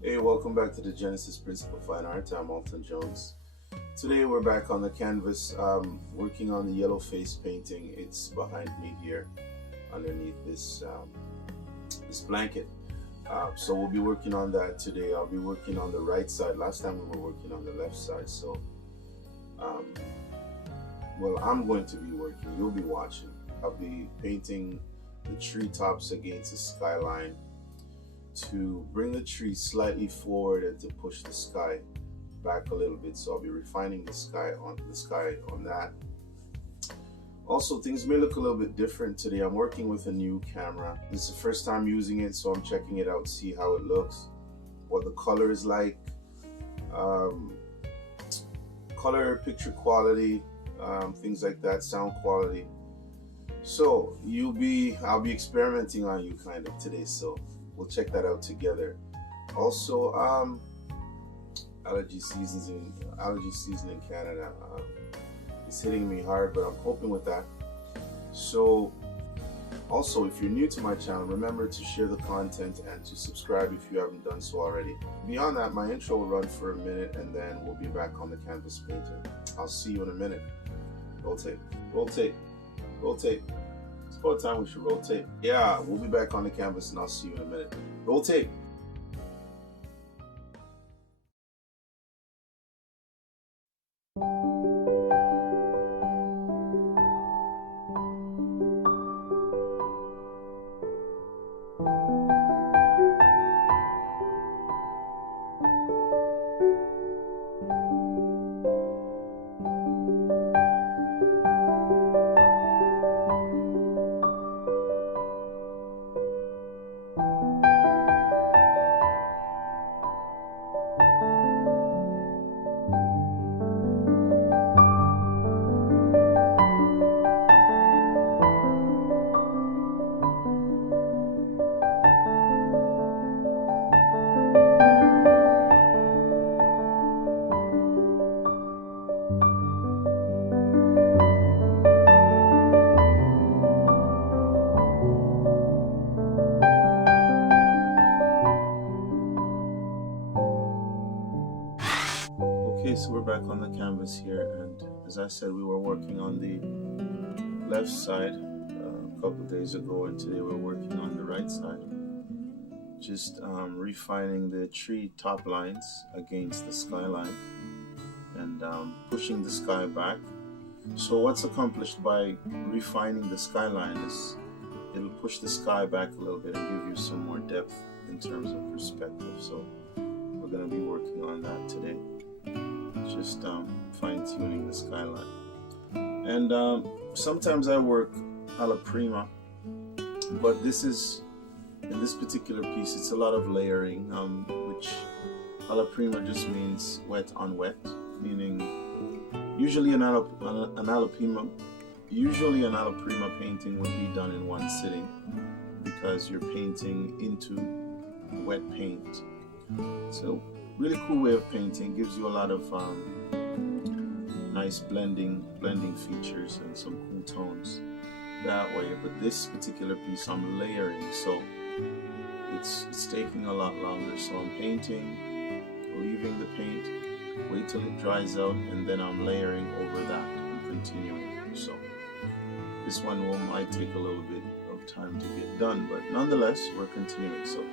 Hey, welcome back to the Genesis Principle Fine Art. I'm Alton Jones. Today we're back on the canvas, working on the yellow face painting. It's behind me here, underneath this blanket. So we'll be working on that today. I'll be working on the right side. Last time we were working on the left side. So, um, well, I'm going to be working. You'll be watching. I'll be painting the treetops against the skyline to bring the tree slightly forward and to push the sky back a little bit. So I'll be refining the sky on that. Also, things may look a little bit different today. I'm working with a new camera. This is the first time using it, so I'm checking it out, see how it looks, what the color is like, color, picture quality, things like that, sound quality. So I'll be experimenting on you kind of today. So we'll check that out together. Also, allergy season in Canada is hitting me hard, but I'm coping with that. So also, if you're new to my channel, remember to share the content and to subscribe if you haven't done so already. Beyond that, my intro will run for a minute and then we'll be back on the canvas painting. I'll see you in a minute. Rotate, rotate, rotate. It's about time we should rotate. Yeah, we'll be back on the canvas and I'll see you in a minute. Rotate. Okay, so we're back on the canvas here, and as I said, we were working on the left side a couple days ago, and today we're working on the right side. Just refining the tree top lines against the skyline and pushing the sky back. So what's accomplished by refining the skyline is it'll push the sky back a little bit and give you some more depth in terms of perspective. So we're going to be working on that today. Just fine-tuning the skyline. And sometimes I work alla prima, but in this particular piece, it's a lot of layering, which alla prima just means wet on wet, meaning usually an alla prima painting would be done in one sitting because you're painting into wet paint. So really cool way of painting, gives you a lot of nice blending features and some cool tones that way. But this particular piece I'm layering, so it's taking a lot longer. So I'm painting, leaving the paint, wait till it dries out, and then I'm layering over that and continuing. So this one might take a little bit of time to get done, but nonetheless we're continuing. So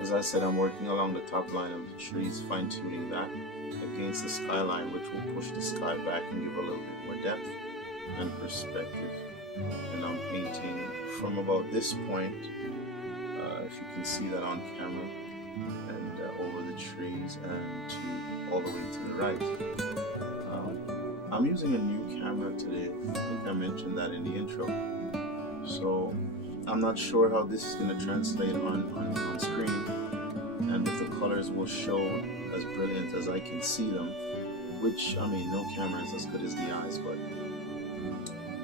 as I said, I'm working along the top line of the trees, fine-tuning that against the skyline, which will push the sky back and give a little bit more depth and perspective. And I'm painting from about this point, if you can see that on camera, and over the trees and to all the way to the right. I'm using a new camera today. I think I mentioned that in the intro. So I'm not sure how this is going to translate on screen and if the colors will show as brilliant as I can see them, which, I mean, no camera is as good as the eyes, but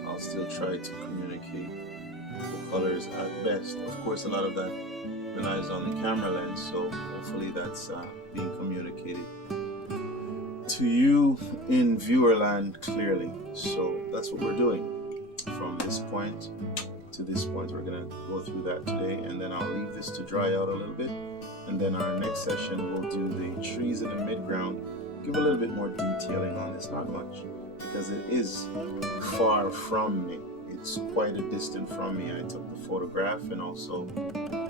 I'll still try to communicate the colors at best. Of course, a lot of that relies on the camera lens, so hopefully that's being communicated to you in viewer land clearly. So that's what we're doing from this point to this point. We're gonna go through that today, and then I'll leave this to dry out a little bit, And then our next session we'll do the trees in the midground, give a little bit more detailing on this, not much, because it is far from me. It's quite a distance from me. I took the photograph, and also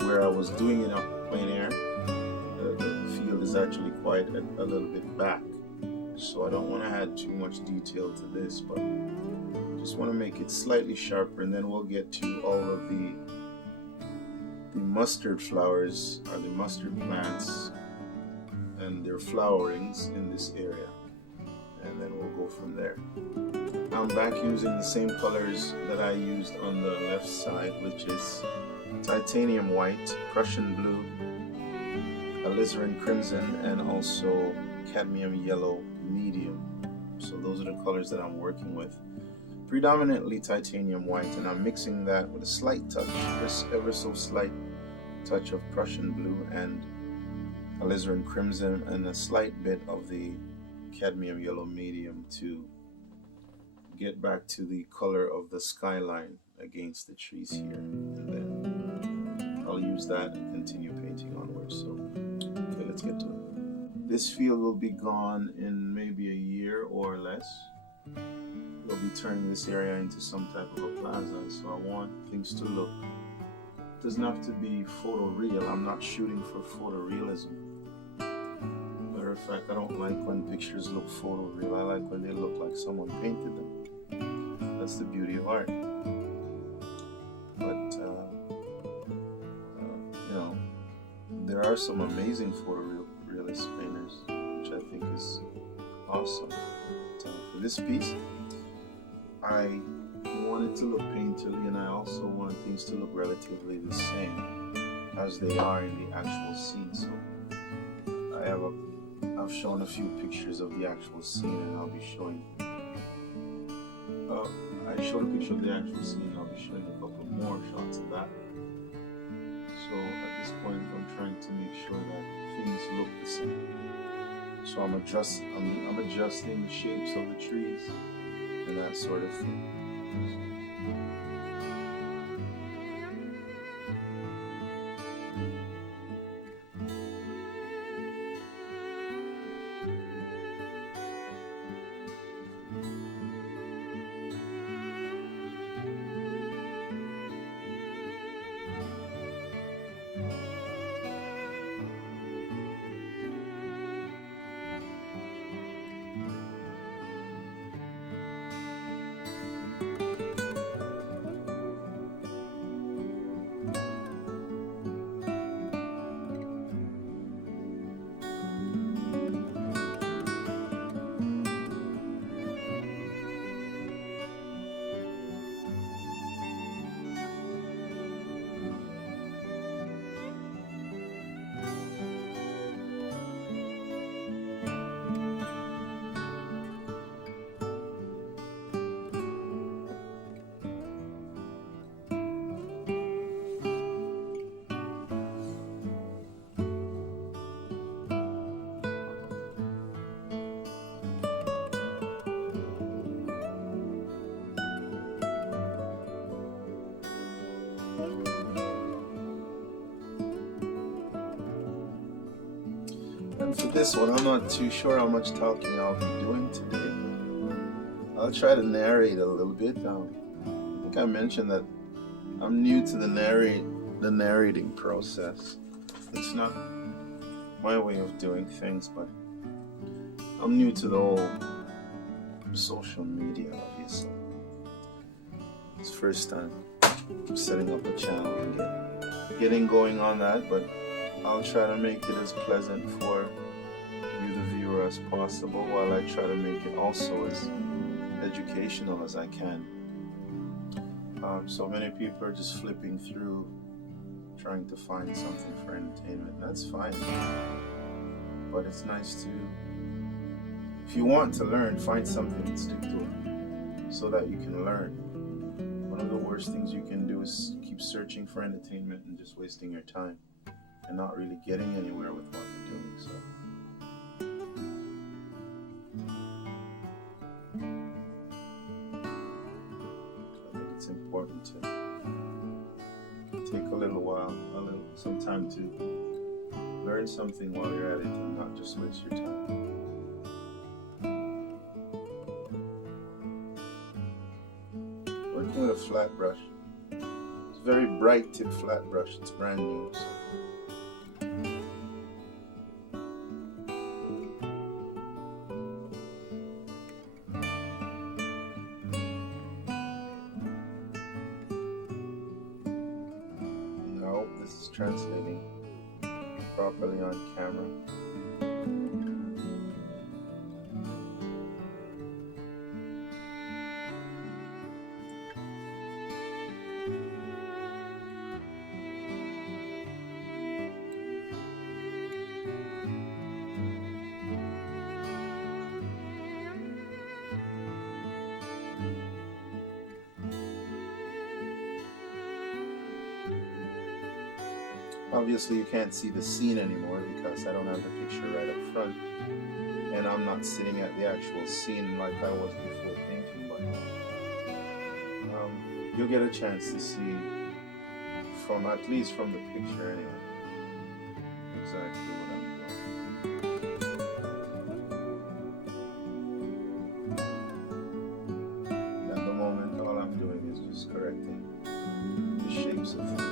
where I was doing it up plein air, the field is actually quite a little bit back. So I don't want to add too much detail to this, but just want to make it slightly sharper, and then we'll get to all of the mustard flowers, or the mustard plants and their flowerings in this area, and then we'll go from there. I'm back using the same colors that I used on the left side, which is titanium white, Prussian blue, alizarin crimson, and also cadmium yellow medium. So those are the colors that I'm working with. Predominantly titanium white, and I'm mixing that with a slight touch, just ever so slight touch of Prussian blue and alizarin crimson, and a slight bit of the cadmium yellow medium to get back to the color of the skyline against the trees here. And then I'll use that and continue painting onwards. So okay, let's get to it. This field will be gone in maybe a year or less. We'll be turning this area into some type of a plaza, so I want things to look, it doesn't have to be photoreal. I'm not shooting for photorealism. Matter of fact, I don't like when pictures look photoreal. I like when they look like someone painted them. That's the beauty of art. But you know, there are some amazing photorealist painters, which I think is awesome. So for this piece, I want it to look painterly, and I also want things to look relatively the same as they are in the actual scene. So I've shown a few pictures of the actual scene, and I'll be showing. I showed a picture of the actual scene. I'll be showing a couple more shots of that. So at this point, I'm trying to make sure that things look the same. So I'm adjusting the shapes of the trees and that sort of thing. And for this one, I'm not too sure how much talking I'll be doing today. I'll try to narrate a little bit. I think I mentioned that I'm new to the narrating process. It's not my way of doing things, but I'm new to the whole social media, obviously. It's the first time I'm setting up a channel and getting going on that, but I'll try to make it as pleasant for you, the viewer, as possible, while I try to make it also as educational as I can. So many people are just flipping through, trying to find something for entertainment. That's fine, but it's nice to, if you want to learn, find something and stick to it so that you can learn. One of the worst things you can do is keep searching for entertainment and just wasting your time and not really getting anywhere with what you're doing. So I think it's important to take a little while, some time to learn something while you're at it and not just waste your time. Working with a flat brush. It's a very bright tip flat brush. It's brand new. So. Now this is translating properly on camera. Obviously you can't see the scene anymore because I don't have the picture right up front, and I'm not sitting at the actual scene like I was before painting, but you'll get a chance to see, from at least from the picture anyway, exactly what I'm doing. At the moment all I'm doing is just correcting the shapes of things.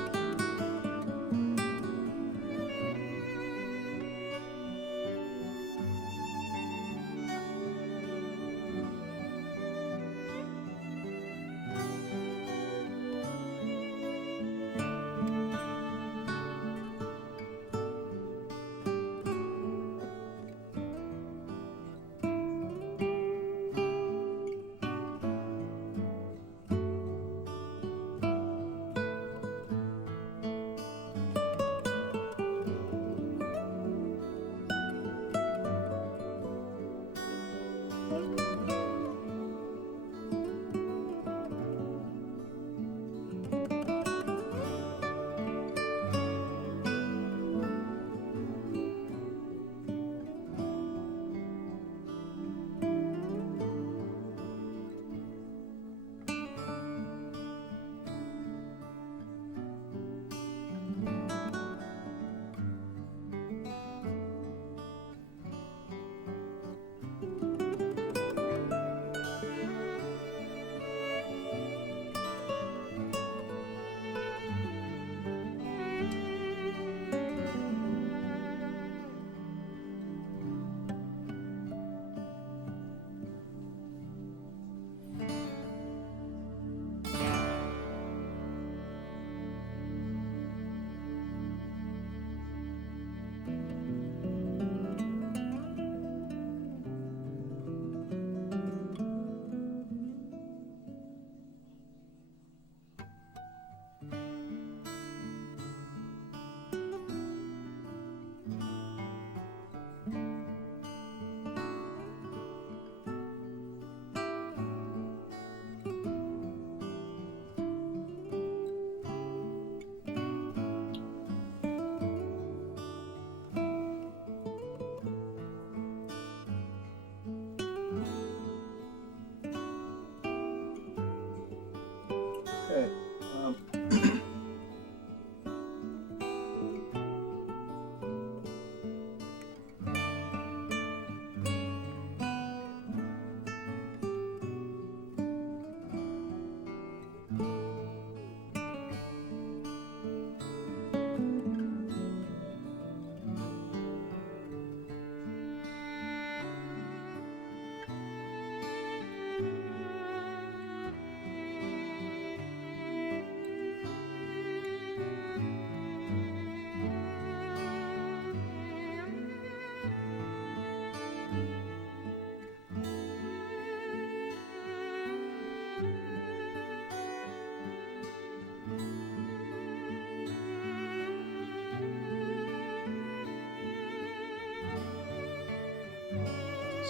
Okay.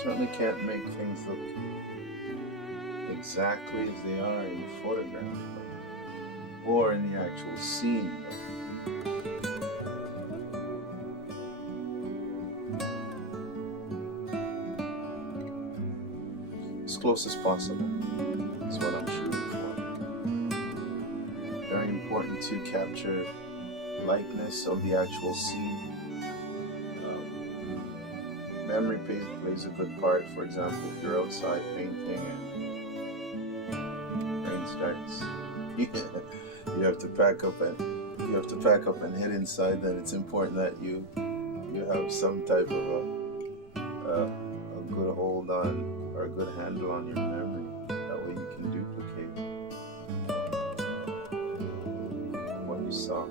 Certainly can't make things look exactly as they are in the photograph or in the actual scene. As close as possible is what I'm shooting for. Very important to capture likeness of the actual scene memory plays a good part. For example, if you're outside painting and rain starts, you have to pack up and head inside. Then it's important that you have some type of a good hold on or a good handle on your memory. That way you can duplicate what you saw,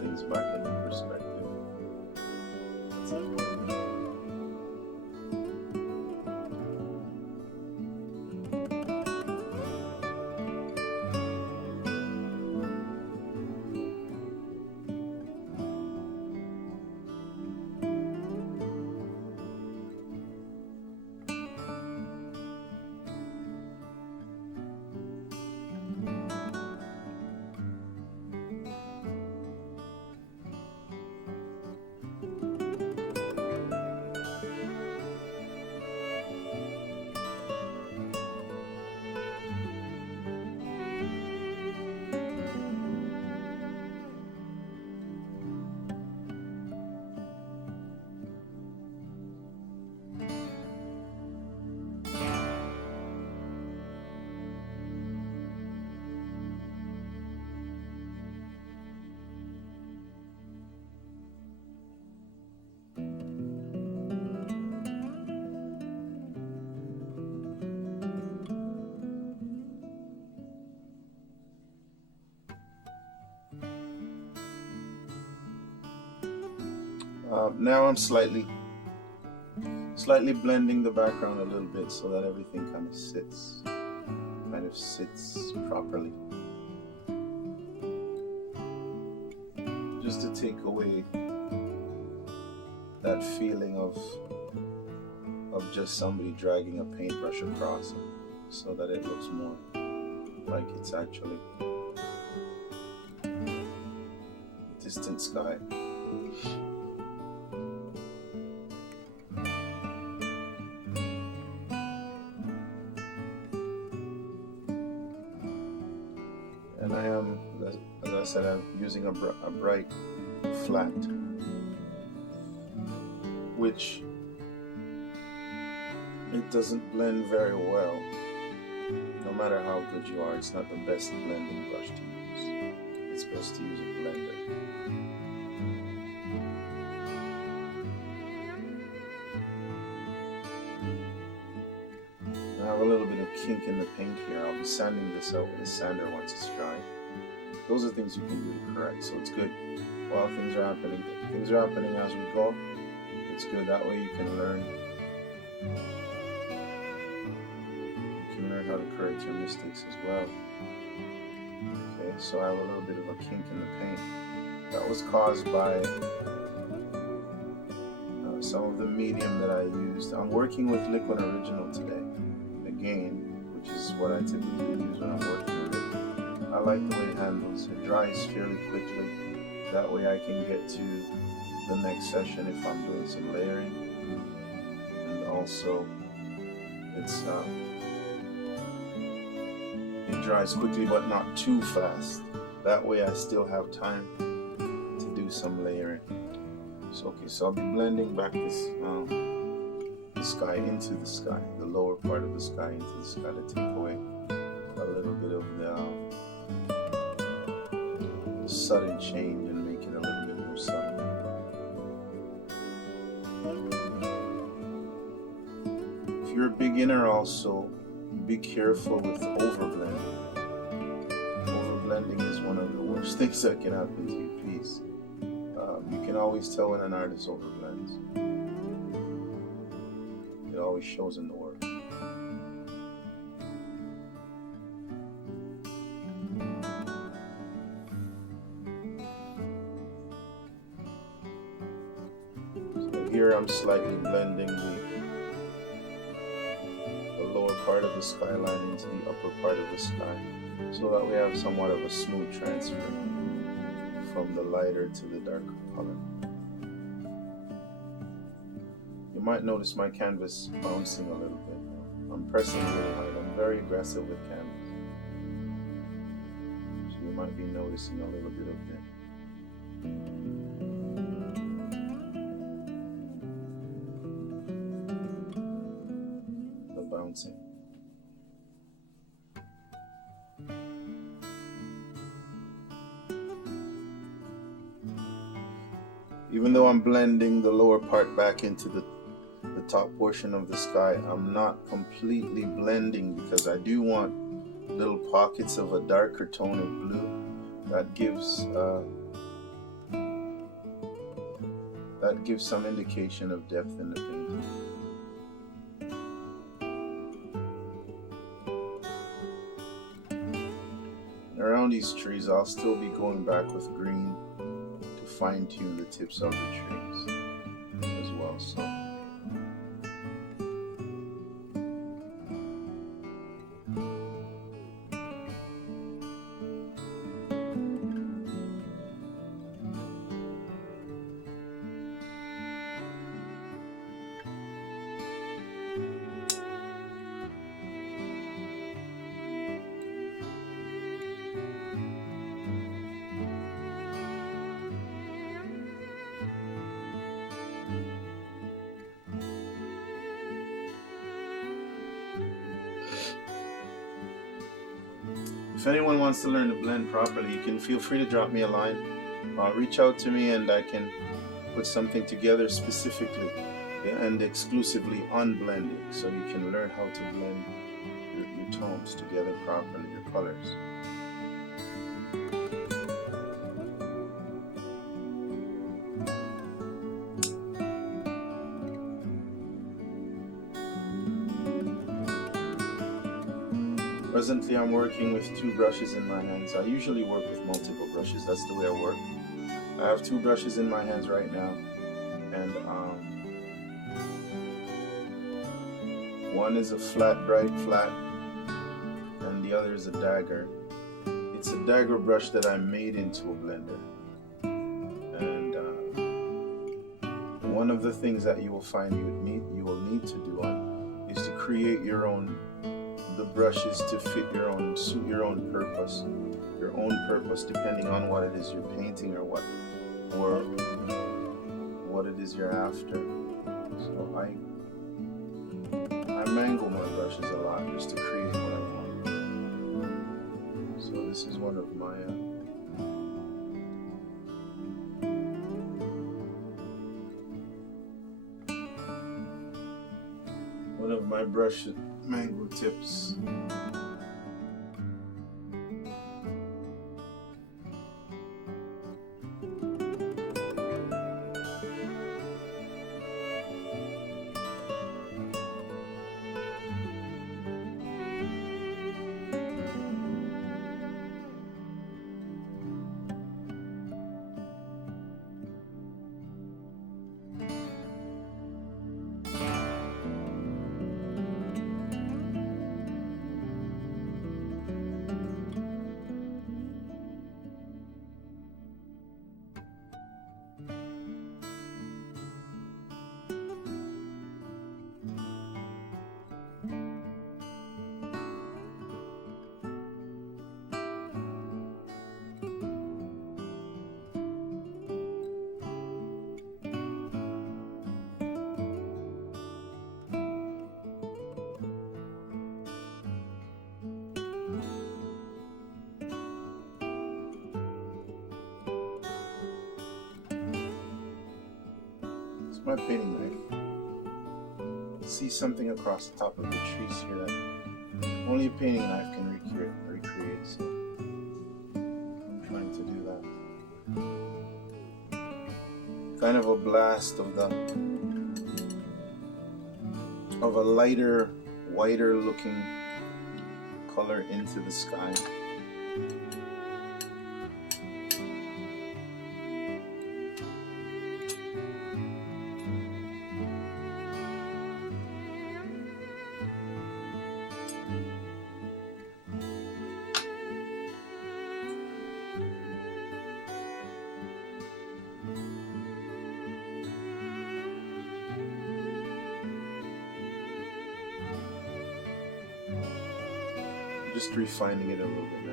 things back into perspective. That's important. Now I'm slightly blending the background a little bit so that everything kind of sits properly. Just to take away that feeling of just somebody dragging a paintbrush across it, so that it looks more like it's actually distant sky. And I am, as I said, I'm using a bright flat, which it doesn't blend very well. No matter how good you are, it's not the best blending brush to use. It's best to use a blender. I have a little bit of kink in the paint here. I'll be sanding this out with a sander once it's dry. Those are things you can do to correct, so it's good. While things are happening as we go, it's good. That way you can learn how to correct your mistakes as well. Okay, so I have a little bit of a kink in the paint. That was caused by some of the medium that I used. I'm working with Liquid Original today, again, which is what I typically use when I'm working with it. I like the way it handles. It dries fairly quickly. That way I can get to the next session if I'm doing some layering. And also, it dries quickly but not too fast. That way I still have time to do some layering. So I'll be blending back this the sky into the sky, the lower part of the sky into the sky, to take away a little bit of the sudden change and make it a little bit more subtle. If you're a beginner, also be careful with overblending. Overblending is one of the worst things that can happen to your piece. You can always tell when an artist overblends. It always shows in the work. So here I'm slightly blending the lower part of the skyline into the upper part of the sky, so that we have somewhat of a smooth transfer from the lighter to the darker color. You might notice my canvas bouncing a little bit. I'm pressing really hard. I'm very aggressive with canvas. So you might be noticing a little bit of that. painting. Even though I'm blending the lower part back into the top portion of the sky, I'm not completely blending because I do want little pockets of a darker tone of blue that gives some indication of depth in the painting. Around these trees, I'll still be going back with green to fine-tune the tips of the trees as well. So if anyone wants to learn to blend properly, you can feel free to drop me a line. Reach out to me and I can put something together specifically and exclusively on blending, so you can learn how to blend your tones together properly, your colors. Presently I'm working with 2 brushes in my hands. I usually work with multiple brushes, that's the way I work. I have 2 brushes in my hands right now, and one is a flat, bright flat, and the other is a dagger. It's a dagger brush that I made into a blender. And one of the things that you will find you will need to do is to create the brushes to fit suit your own purpose depending on what it is you're painting or what it is you're after. So I mangle my brushes a lot just to create what I want. So this is one of my brush mango tips. My painting knife. See something across the top of the trees here that only a painting knife can recreate. So I'm trying to do that. Kind of a blast of a lighter, whiter looking color into the sky. Just refining it a little bit now.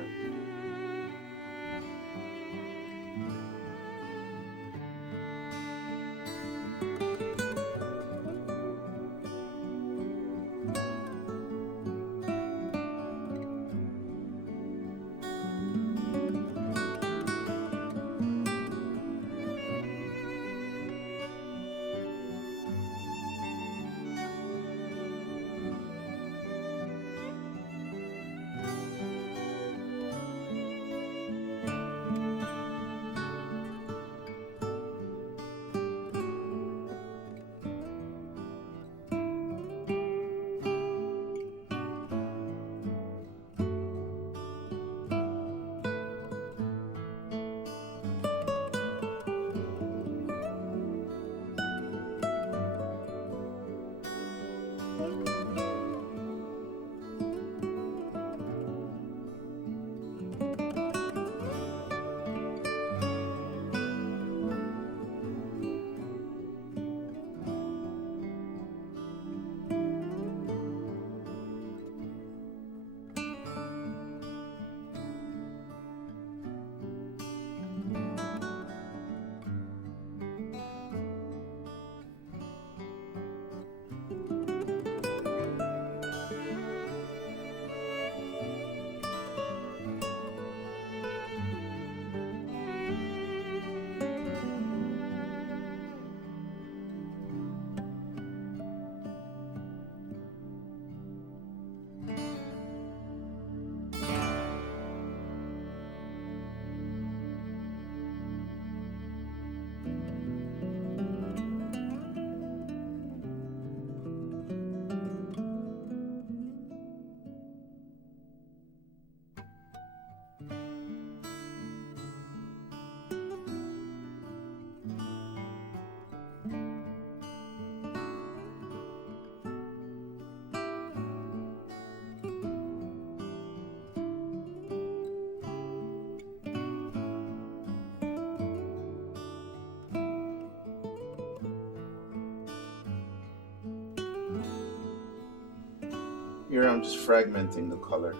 here I'm just fragmenting the color,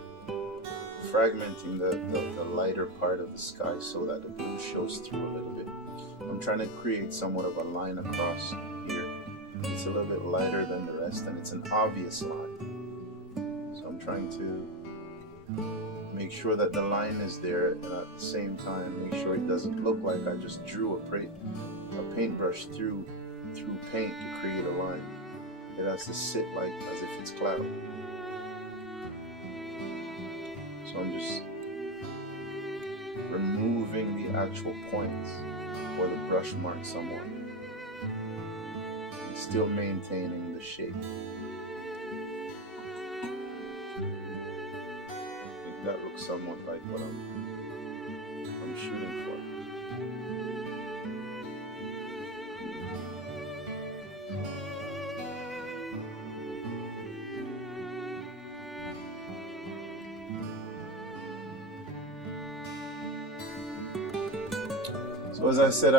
fragmenting the lighter part of the sky so that the blue shows through a little bit. I'm trying to create somewhat of a line across here. It's a little bit lighter than the rest, and it's an obvious line. So I'm trying to make sure that the line is there, and at the same time make sure it doesn't look like I just drew a paintbrush through paint to create a line. It has to sit like as if it's cloud. So I'm just removing the actual points or the brush mark somewhat, and still maintaining the shape. I think that looks somewhat like what I'm shooting for. So as I said,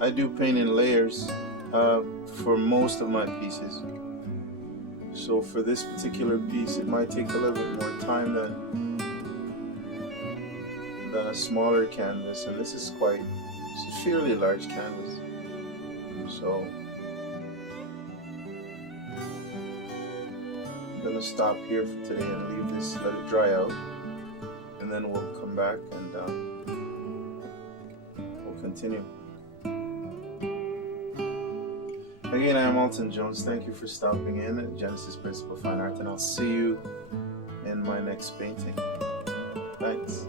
I do paint in layers for most of my pieces. So for this particular piece, it might take a little bit more time than a smaller canvas, and it's a fairly large canvas. So I'm gonna stop here for today and leave this, let it dry out, and then we'll come back and continue. Again, I am Alton Jones. Thank you for stopping in at Genesis Principal Fine Art, and I'll see you in my next painting. Thanks.